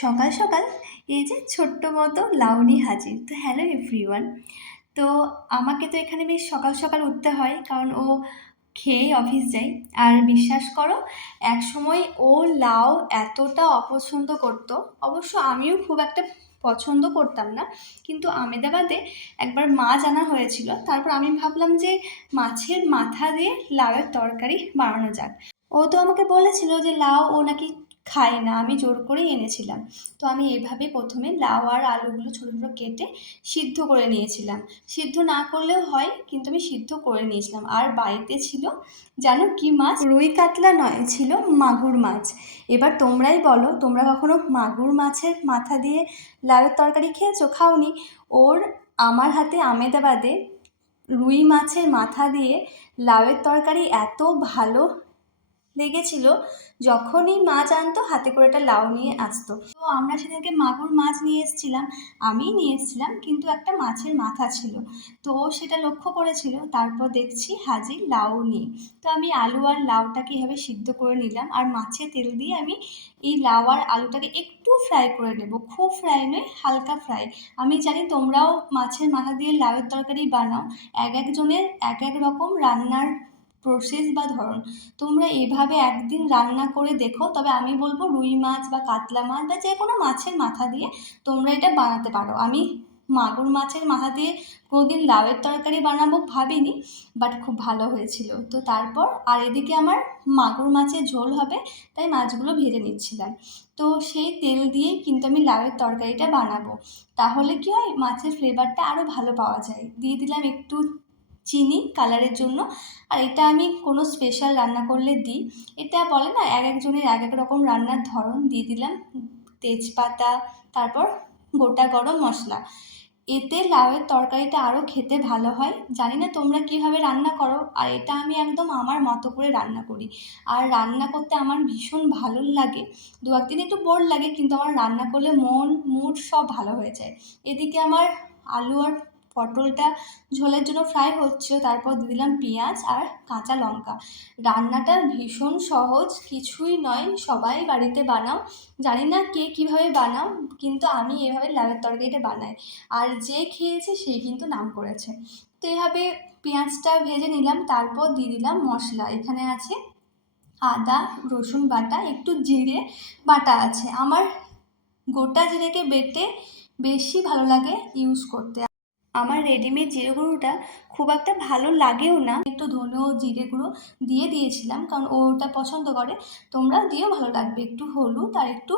সকাল সকাল এই যে ছোট্ট মতো লাউনি হাজির। তো হ্যালো এভরিওয়ান। তো আমাকে তো এখানে বেশ সকাল সকাল উঠতে হয়, কারণ ও খেয়েই অফিস যায়। আর বিশ্বাস করো, একসময় ও লাউ এতটা অপছন্দ করতো। অবশ্য আমিও খুব একটা পছন্দ করতাম না, কিন্তু আমেদাবাদে একবার মাছ আনা হয়েছিল। তারপর আমি ভাবলাম যে মাছের মাথা দিয়ে লাউয়ের তরকারি বানানো যাক। ও তো আমাকে বলেছিল যে লাউ ও নাকি খায় না, আমি জোর করেই এনেছিলাম। তো আমি এভাবে প্রথমে লাউ আর আলুগুলো ছোটো ছোটো কেটে সিদ্ধ করে নিয়েছিলাম। সিদ্ধ না করলেও হয়, কিন্তু আমি সিদ্ধ করে নিয়েছিলাম। আর বাড়িতে ছিল, জানো কি মাছ? রুই কাতলা নয়, ছিল মাগুর মাছ। এবার তোমরাই বলো, তোমরা কখনো মাগুর মাছের মাথা দিয়ে লাউয়ের তরকারি খেয়েছো? খাওনি? ওর আমার হাতে আমেদাবাদে রুই মাছের মাথা দিয়ে লাউয়ের তরকারি এত ভালো লেগেছিল, যখনই মাছ আনতো হাতে করে একটা লাউ নিয়ে আসতো। তো আমরা সেদিনকে মাগুর মাছ নিয়ে এসেছিলাম, আমিই নিয়ে এসেছিলাম, কিন্তু একটা মাছের মাথা ছিল। তো ও সেটা লক্ষ্য করেছিল, তারপর দেখছি হাজির লাউ নিয়ে। তো আমি আলু আর লাউটাকে এভাবে সিদ্ধ করে নিলাম, আর মাছের তেল দিয়ে আমি এই লাউ আর আলুটাকে একটু ফ্রাই করে নেব, খুব ফ্রাই নয়, হালকা ফ্রাই। আমি জানি তোমরাও মাছের মাথা দিয়ে লাউয়ের তরকারি বানাও, এক একজনের এক এক রকম রান্নার প্রসেস বা ধরন। তোমরা এভাবে একদিন রান্না করে দেখো, তবে আমি বলবো রুই মাছ বা কাতলা মাছ বা যে কোনো মাছের মাথা দিয়ে তোমরা এটা বানাতে পারো। আমি মাগুর মাছের মাথা দিয়ে কোনোদিন লাউয়ের তরকারি বানাবো ভাবিনি, বাট খুব ভালো হয়েছিল। তো তারপর আর এদিকে আমার মাগুর মাছের ঝোল হবে, তাই মাছগুলো ভেজে নিচ্ছিলাম। তো সেই তেল দিয়েই কিন্তু আমি লাউয়ের তরকারিটা বানাবো। তাহলে কি হয়, মাছের ফ্লেভারটা আরও ভালো পাওয়া যায়। দিয়ে দিলাম একটু চিনি কালারের জন্য। আর এটা আমি কোনো স্পেশাল রান্না করলে দিই। এটা বলে না, এক একজনের এক এক রকম রান্নার ধরন। দিয়ে দিলাম তেজপাতা, তারপর গোটা গরম মশলা। এতে লাউয়ের তরকারিটা আরও খেতে ভালো হয়। জানি না তোমরা কীভাবে রান্না করো, আর এটা আমি একদম আমার মতো করে রান্না করি। আর রান্না করতে আমার ভীষণ ভালো লাগে। দু একদিন একটু বোর লাগে, কিন্তু আমার রান্না করলে মন মুড সব ভালো হয়ে যায়। এদিকে আমার আলু আর পটলটা ঝোলের জন্য ফ্রাই হচ্ছিল, তারপর দিয়ে দিলাম পেঁয়াজ আর কাঁচা লঙ্কা। রান্নাটা ভীষণ সহজ, কিছুই নয়, সবাই বাড়িতে বানাও। জানি না কে কীভাবে বানাও, কিন্তু আমি এভাবে লাউয়ের তরকারিটা বানাই। আর যে খেয়েছে সে কিন্তু নাম করেছে। তো এভাবে পেঁয়াজটা ভেজে নিলাম, তারপর দিয়ে দিলাম মশলা। এখানে আছে আদা রসুন বাটা, একটু জিরে বাটা আছে। আমার গোটা জিরেকে বেটে বেশি ভালো লাগে ইউজ করতে। আমার রেডিমেড জিরে গুঁড়োটা খুব একটা ভালো লাগেও না, একটু ধনে ও জিরে গুঁড়ো দিয়ে দিয়েছিলাম, কারণ ও ওটা পছন্দ করে। তোমরা দিয়েও ভালো লাগবে। একটু হলুদ আর একটু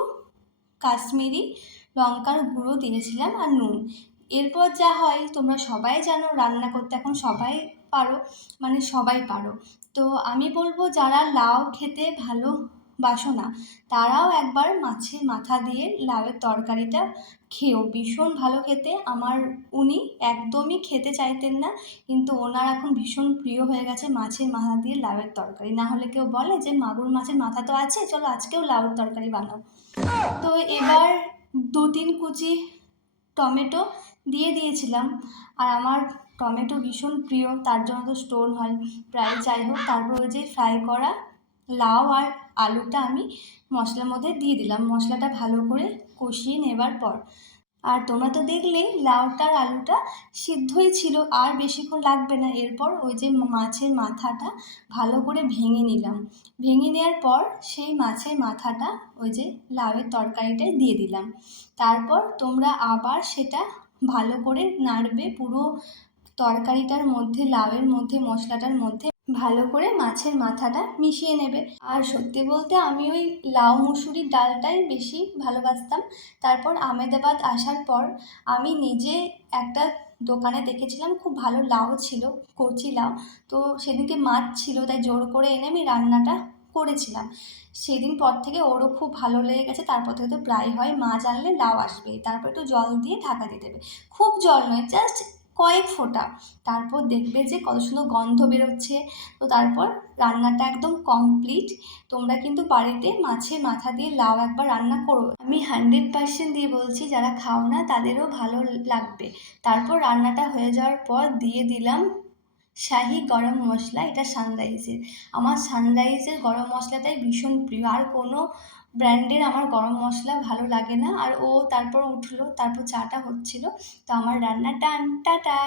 কাশ্মীরি লঙ্কার গুঁড়ো দিয়েছিলাম, আর নুন। এরপর যা হয় তোমরা সবাই জানো, রান্না করতে এখন সবাই পারো, মানে সবাই পারো। তো আমি বলবো যারা লাউ খেতে ভালোবাসো না, তারাও একবার মাছের মাথা দিয়ে লাউয়ের তরকারিটা খেও, ভীষণ ভালো খেতে। উনি একদমই খেতে চাইতেন না, কিন্তু ওনার এখন ভীষণ প্রিয় হয়ে গেছে মাছের মাথা দিয়ে লাউয়ের তরকারি। না হলে কেউ বলে যে মাগুর মাছের মাথা তো আছে, চলো আজকেও লাউয়ের তরকারি বানাও। তো এবার দু তিন কুচি টমেটো দিয়ে দিয়েছিলাম। আর আমার টমেটো ভীষণ প্রিয়, তার জন্য তো স্টোন হয় প্রায়। যাই হোক, তারপর ওই যে ফ্রাই করা লাউ আর আলুটা আমি মশলার মধ্যে দিয়ে দিলাম। মশলাটা ভালো করে কষিয়ে নেবার পর, আর তোমরা তো দেখলেই লাউটা আর আলুটা সিদ্ধই ছিল, আর বেশিক্ষণ লাগবে না। এরপর ওই যে মাছের মাথাটা ভালো করে ভেঙে নিলাম। ভেঙে নেওয়ার পর সেই মাছের মাথাটা ওই যে লাউয়ের তরকারিটায় দিয়ে দিলাম। তারপর তোমরা আবার সেটা ভালো করে নাড়বে, পুরো তরকারিটার মধ্যে, লাউয়ের মধ্যে, মশলাটার মধ্যে ভালো করে মাছের মাথাটা মিশিয়ে নেবে। আর সত্যি বলতে আমি ওই লাউ মুসুরির ডালটাই বেশি ভালোবাসতাম। তারপর আমেদাবাদ আসার পর আমি নিজে একটা দোকানে দেখেছিলাম, খুব ভালো লাউ ছিল, কচি লাউ। তো সেদিনকে মাছ ছিল, তাই জোর করে এনে আমি রান্নাটা করেছিলাম। সেদিন পর থেকে ওরও খুব ভালো লেগে গেছে। তারপর থেকে তো প্রায় হয় মাছ আনলে লাউ আসবেই, তারপর একটু জল দিয়ে ঢাকা দিয়ে দেবে। খুব জল নয়, জাস্ট কয়েক ফোঁটা। তারপর দেখবে যে কত সুন্দর গন্ধ বেরোচ্ছে। তো তারপর রান্নাটা একদম কমপ্লিট। তোমরা কিন্তু বাড়িতে মাছের মাথা দিয়ে লাউ একবার রান্না করো, আমি 100% দিয়ে বলছি, যারা খাও না তাদেরও ভালো লাগবে। তারপর রান্নাটা হয়ে যাওয়ার পর দিয়ে দিলাম শাহি গরম মশলা। এটা সানরাইজের, আমার সানরাইজের গরম মশলাটাই ভীষণ প্রিয়। আর কোনো ব্র্যান্ডের আমার গরম মসলা ভালো লাগে না। আর ও তারপর উঠলো, তারপর চাটা হচ্ছিল। তো আমার রান্না ডান, টাটা।